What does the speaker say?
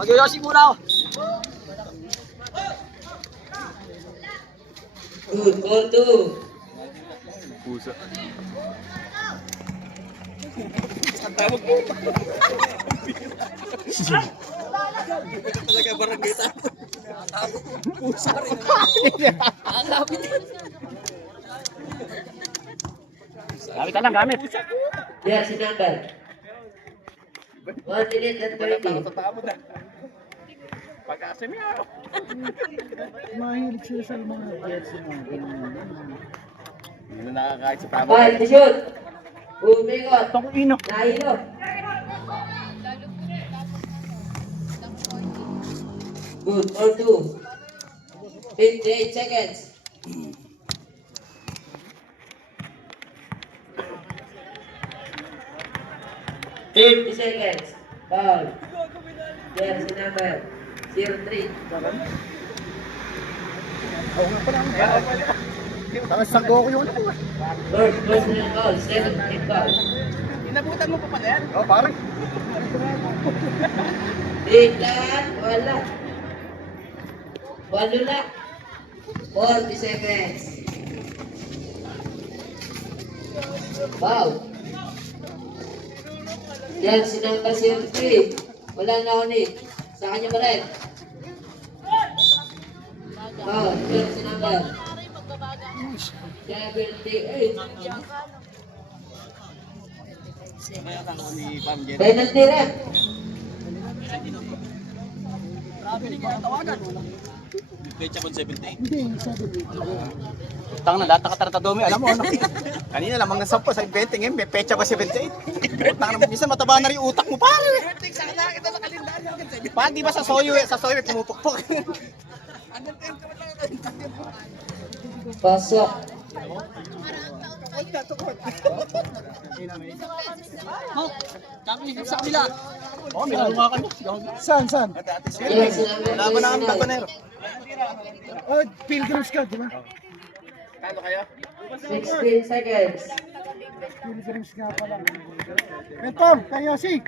Mag-yoyosi muna ako. Good, 4-2. Pusa. Talaga barangay tayo. Pusa rin. Ang lapit. Gamit na lang, gamit. Yes, si number. 1 minute and 30. Pag-asim yan. Mahilig siya sa mga gets mo. Hindi na nakakain sa tama. 5 to shoot. Umingot. Ino. Nahilo. Good, 4-2. 58 seconds. Fifty seconds. Foul. Jersey number 03. Sago ko yung ano. First personal foul. Second team foul. Inabutan mo pa pala yan? Oh, parang. Tignan. Wala. Walo na. 40 seconds. Foul. Jersey number 03. Wala na ulit. Sa kanya ba rin? Foul. Jersey number 78. Penalty rin. Grabe rin kaya tawagan. Pecha kon 17. Tang na lahat nakataratadomi, alam mo ano? Kanina lamang nasampo sa 20 ngayon, may pecha pa 78. Tang na minsan mataba na rin yung utak mo pare. Sana kita sa kalendaryo. Paano di ba sa soyo pumupukpok? Pasok. Kami sa kabila. Oh, may laro nga kami. Saan? Jersey number Wala ba na ang 29. babanero? Oh, Pilgrims ka, di ba? Talo kayo? 16 seconds. Pilgrims nga pala. Ito, kayo si.